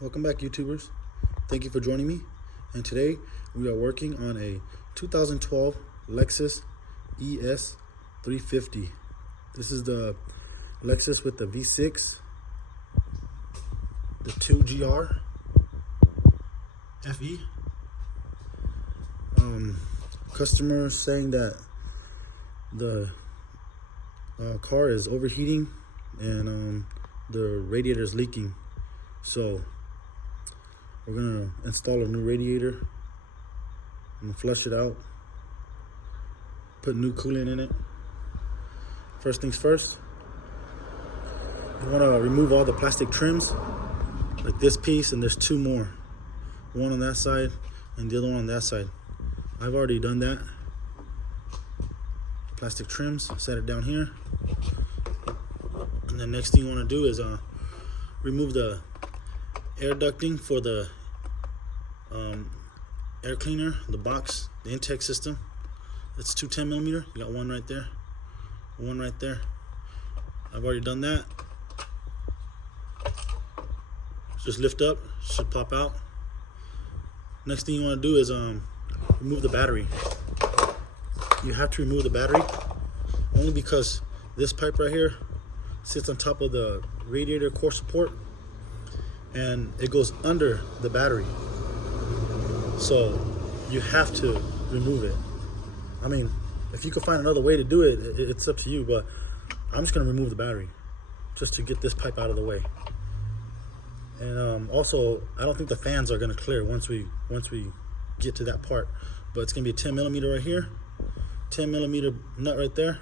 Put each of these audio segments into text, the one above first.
Welcome back, YouTubers. Thank you for joining me. And today we are working on a 2012 Lexus ES350. This is the Lexus with the V6, the 2GR FE. Customer saying that the car is overheating and the radiator is leaking. So we're gonna install a new radiator. I'm gonna flush it out, put new coolant in it. First things first, you wanna remove all the plastic trims, like this piece, and there's two more. One on that side and the other one on that side. I've already done that. Plastic trims, set it down here. And the next thing you wanna do is remove the air ducting for the air cleaner, the box, the intake system. It's 210mm. You got one right there, one right there. I've already done that. Just lift up, should pop out. Next thing you want to do is remove the battery. You have to remove the battery only because this pipe right here sits on top of the radiator core support and it goes under the battery. So you have to remove it. I mean, if you can find another way to do it, it's up to you, but I'm just gonna remove the battery just to get this pipe out of the way. And also, I don't think the fans are gonna clear once we get to that part, but it's gonna be a 10mm right here, 10mm nut right there.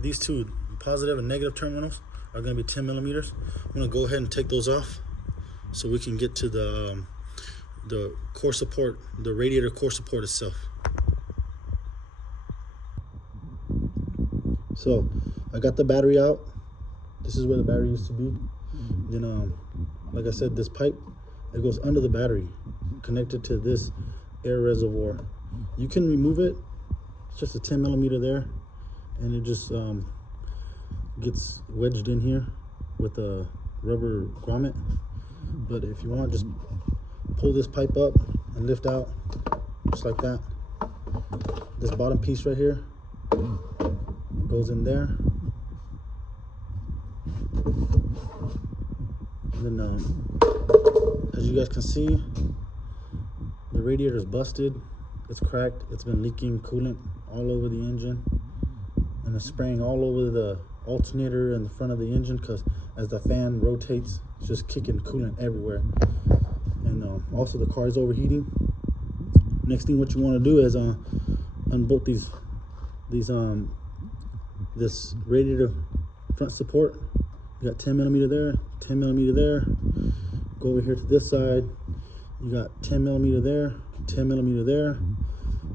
These two positive and negative terminals are gonna be 10mm. I'm gonna go ahead and take those off so we can get to the core support, the radiator core support itself. So I got the battery out. This is where the battery used to be. Then like I said, this pipe, it goes under the battery, connected to this air reservoir. You can remove it. It's just a 10mm there, and it just gets wedged in here with a rubber grommet. But if you want, just pull this pipe up and lift out just like that. This bottom piece right here goes in there. And then as you guys can see, the radiator is busted, it's cracked, it's been leaking coolant all over the engine, and it's spraying all over the alternator and the front of the engine, because as the fan rotates, it's just kicking coolant everywhere. And also the car is overheating. Next thing what you want to do is unbolt this radiator front support. You got 10mm there, 10mm there. Go over here to this side. You got 10mm there, 10mm there.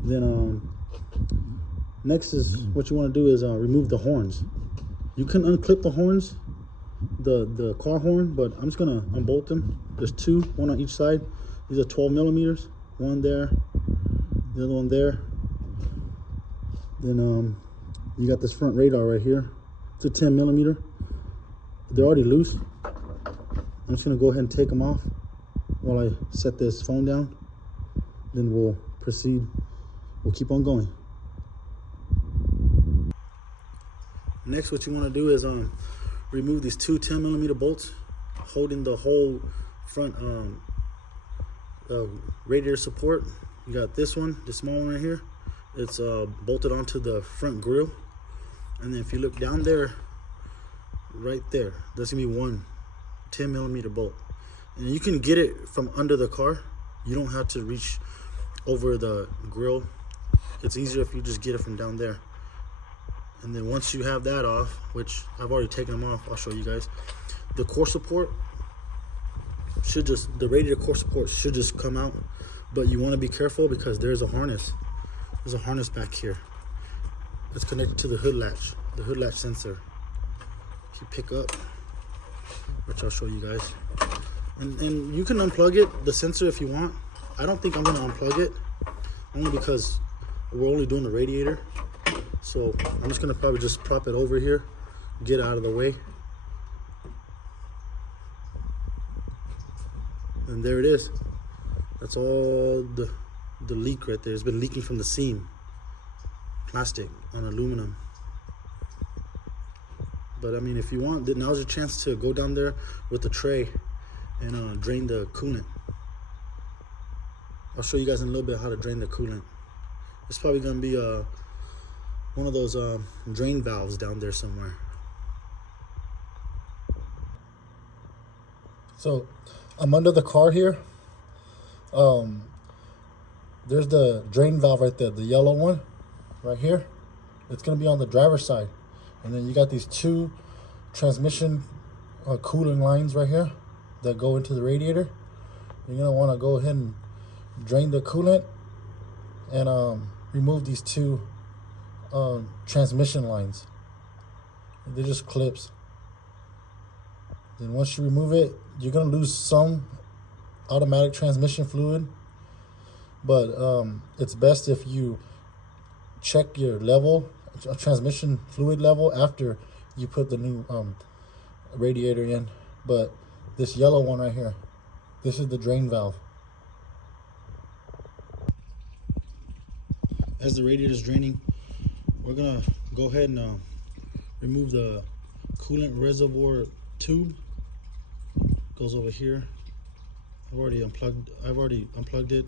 Then next is what you want to do is remove the horns. You can unclip the horns, the car horn, but I'm just gonna unbolt them. There's two, one on each side. These are 12mm, one there, the other one there. Then you got this front radar right here. It's a 10mm. They're already loose. I'm just gonna go ahead and take them off while I set this phone down. Then we'll proceed. We'll keep on going. Next, what you want to do is remove these two 10mm bolts holding the whole front radiator support. You got this one, the small one right here. It's bolted onto the front grille. And then if you look down there, right there, there's gonna be one 10mm bolt. And you can get it from under the car. You don't have to reach over the grille. It's easier if you just get it from down there. And then once you have that off, which I've already taken them off, I'll show you guys. The core support should just, the radiator core support should just come out, but you want to be careful because there's a harness. There's a harness back here. It's connected to the hood latch sensor. If you pick up, which I'll show you guys. And you can unplug it, the sensor, if you want. I don't think I'm gonna unplug it, only because we're only doing the radiator. So I'm just gonna probably just prop it over here, get out of the way. And there it is. That's all the leak right there. It's been leaking from the seam. Plastic on aluminum. But I mean, if you want, now's your chance to go down there with the tray and drain the coolant. I'll show you guys in a little bit how to drain the coolant. It's probably gonna be one of those drain valves down there somewhere. So I'm under the car here. There's the drain valve right there, the yellow one right here. It's gonna be on the driver's side. And then you got these two transmission cooling lines right here that go into the radiator. You're gonna wanna go ahead and drain the coolant and remove these two transmission lines. They're just clips. Then once you remove it, you're gonna lose some automatic transmission fluid, but it's best if you check your level, transmission fluid level, after you put the new radiator in. But this yellow one right here, this is the drain valve. As the radiator is draining, we're gonna go ahead and remove the coolant reservoir tube. Goes over here. I've already unplugged it,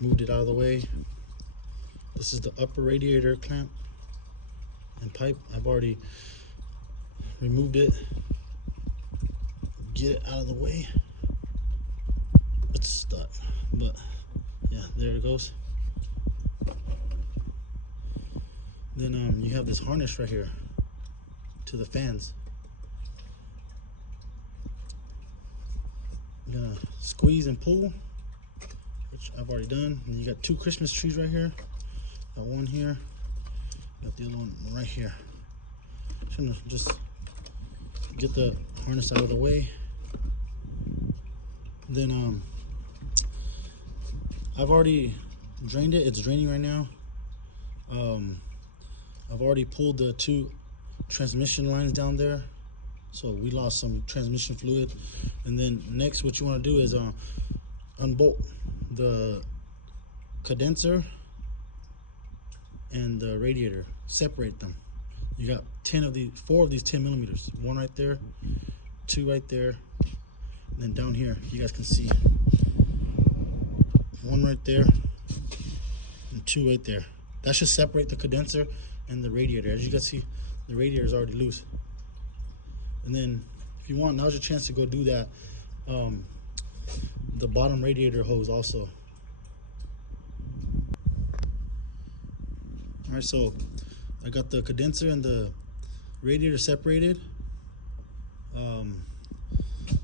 moved it out of the way. This is the upper radiator clamp and pipe. I've already removed it. Get it out of the way. It's stuck, but yeah, there it goes. Then you have this harness right here to the fans. You're gonna squeeze and pull, which I've already done. And you got two Christmas trees right here. Got one here, got the other one right here. Just get the harness out of the way. Then I've already drained it. It's draining right now. I've already pulled the two transmission lines down there, so we lost some transmission fluid. And then next, what you want to do is unbolt the condenser and the radiator. Separate them. You got 4 of these 10 millimeters. One right there, 2 right there, and then down here you guys can see 1 right there and 2 right there. That should separate the condenser and the radiator. As you can see, the radiator is already loose. And then if you want, now's your chance to go do that the bottom radiator hose also. All right, so I got the condenser and the radiator separated.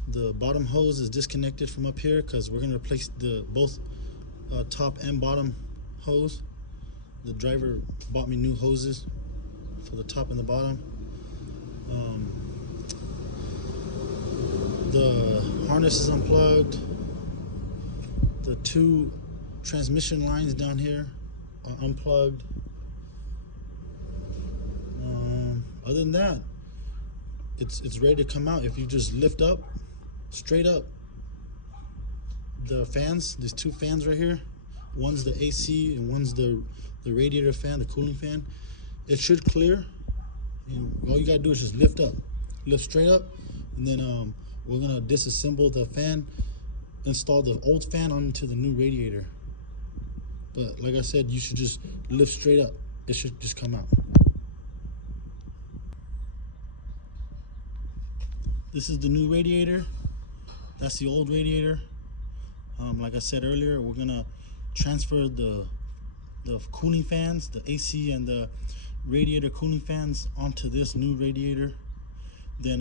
The bottom hose is disconnected from up here because we're gonna replace both top and bottom hose. The driver bought me new hoses for the top and the bottom. The harness is unplugged. The 2 transmission lines down here are unplugged. Other than that, it's ready to come out. If you just lift up, straight up, the fans, these 2 fans right here, one's the AC and one's the radiator fan, the cooling fan. It should clear. And all you gotta do is just lift up, lift straight up, and then we're gonna disassemble the fan, install the old fan onto the new radiator. But like I said, you should just lift straight up. It should just come out. This is the new radiator. That's the old radiator. Like I said earlier, we're gonna transfer the cooling fans, the AC and the radiator cooling fans, onto this new radiator. Then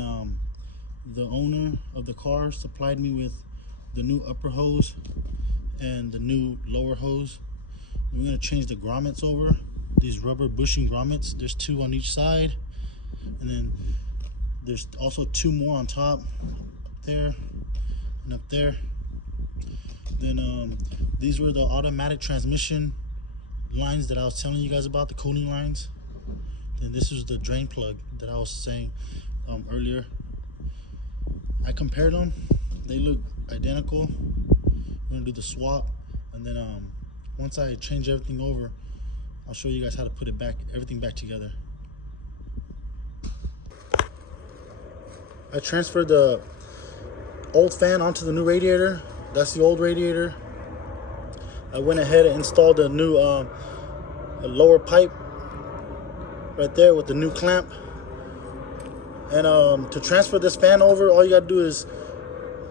the owner of the car supplied me with the new upper hose and the new lower hose. We're gonna change the grommets over. These rubber bushing grommets, there's 2 on each side, and then there's also 2 more on top, there and up there. Then these were the automatic transmission lines that I was telling you guys about, the cooling lines. Then this is the drain plug that I was saying earlier. I compared them. They look identical. We're gonna do the swap, and then once I change everything over, I'll show you guys how to put everything back together. I transferred the old fan onto the new radiator. That's the old radiator. I went ahead and installed a new a lower pipe right there with the new clamp. And to transfer this fan over, all you gotta do is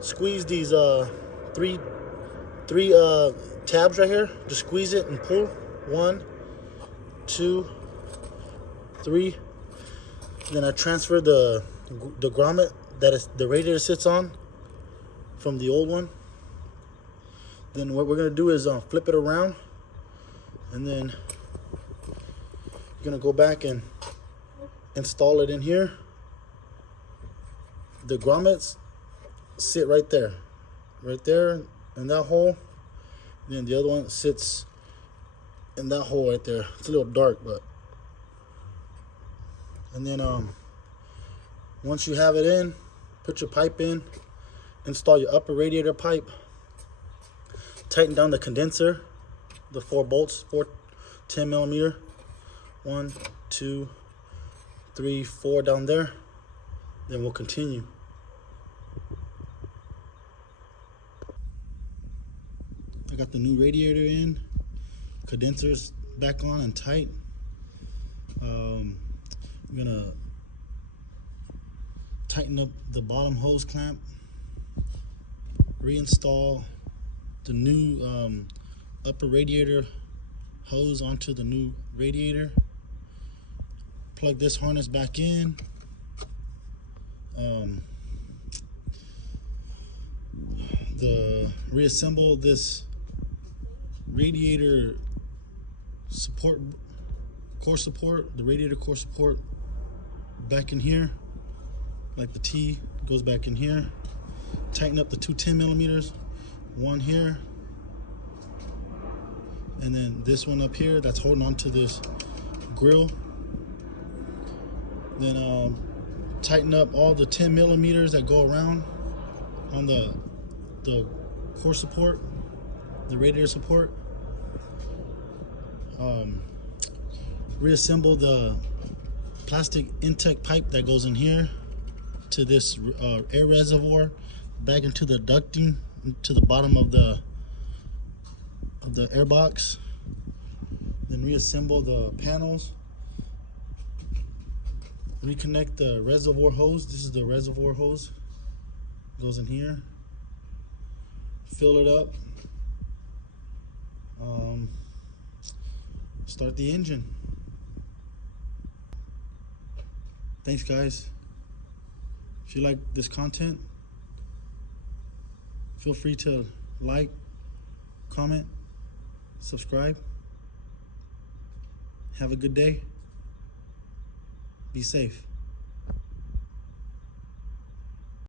squeeze these three tabs right here. Just squeeze it and pull. 1, 2, 3. And then I transfer the grommet that the radiator sits on from the old one. Then what we're gonna do is flip it around, and then you're gonna go back and install it in here. The grommets sit right there in that hole. And then the other one sits in that hole right there. It's a little dark, but. And then once you have it in, put your pipe in, install your upper radiator pipe, tighten down the condenser, the 4 bolts, 10 millimeter, 1, 2, 3, 4 down there. Then we'll continue. I got the new radiator in, condensers back on and tight. I'm gonna tighten up the bottom hose clamp, reinstall the new upper radiator hose onto the new radiator, plug this harness back in, reassemble this radiator support, the radiator core support back in here, like the T goes back in here. Tighten up the 2 10 millimeters, one here, and then this one up here that's holding on to this grill. Then tighten up all the 10 millimeters that go around on the core support, the radiator support. Reassemble the plastic intake pipe that goes in here to this air reservoir, back into the ducting to the bottom of the air box. Then reassemble the panels. Reconnect the reservoir hose. This is the reservoir hose. Goes in here. Fill it up. Start the engine. Thanks, guys. If you like this content, feel free to like, comment, subscribe. Have a good day. Be safe.